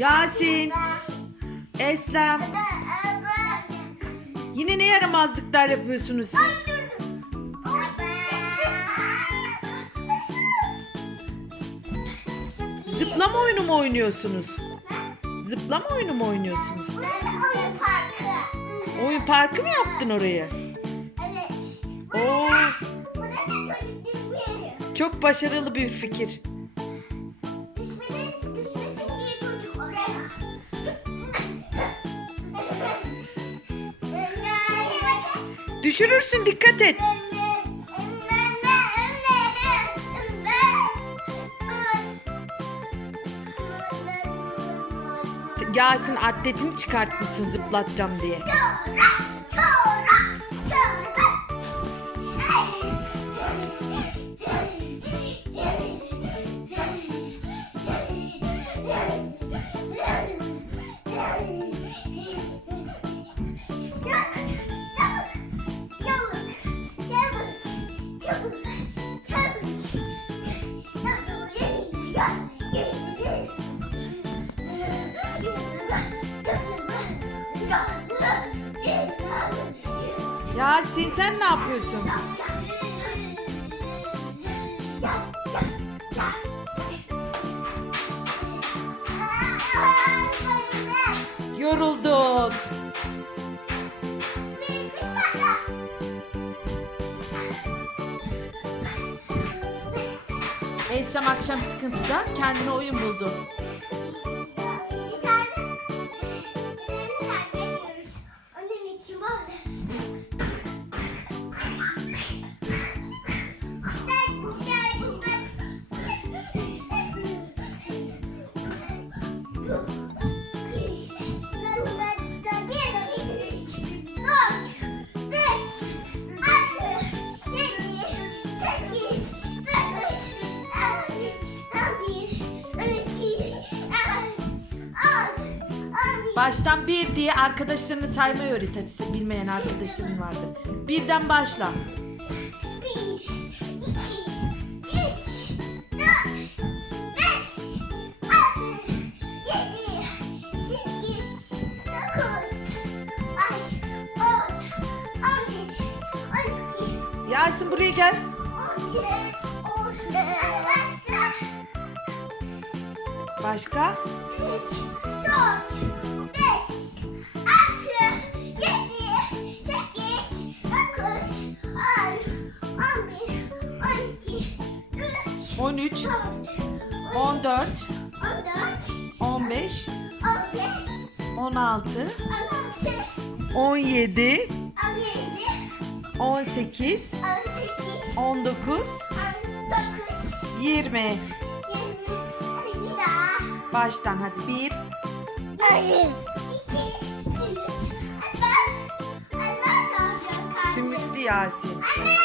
Yasin, Eslem. Yine ne yaramazlıklar yapıyorsunuz siz? Zıplama oyunu mu oynuyorsunuz? Zıplama oyunu mu oynuyorsunuz? oyun parkı. Oyun parkı mı yaptın orayı? Evet. Oo, çok başarılı bir fikir. Düşürürsün dikkat et. Yasin atletini çıkartmışsın zıplatacağım diye. Yasin sen ne yapıyorsun? Yoruldun. Eslem akşam sıkıntıda kendine oyun buldu. Baştan bir diye arkadaşlarını saymayı öğret hadi bilmeyen arkadaşların vardı. Birden başla. Bir, iki, üç, dört, beş, altı, yedi, sekiz, dokuz, ay, on, on bir, on iki, Yasin buraya gel. on bir, on Başka. Başka? Üç, dört, 13, dört, 14, on dört, 15, on beş, 16, on altı, 17, on yedi, 18, on sekiz, 19, on dokuz, 20. yirmi. Hadi bir daha. Baştan hadi. 1, Bir, iki, üç. Hadi ben, hadi ben soracağım. Sümüklü Yasin. Anne,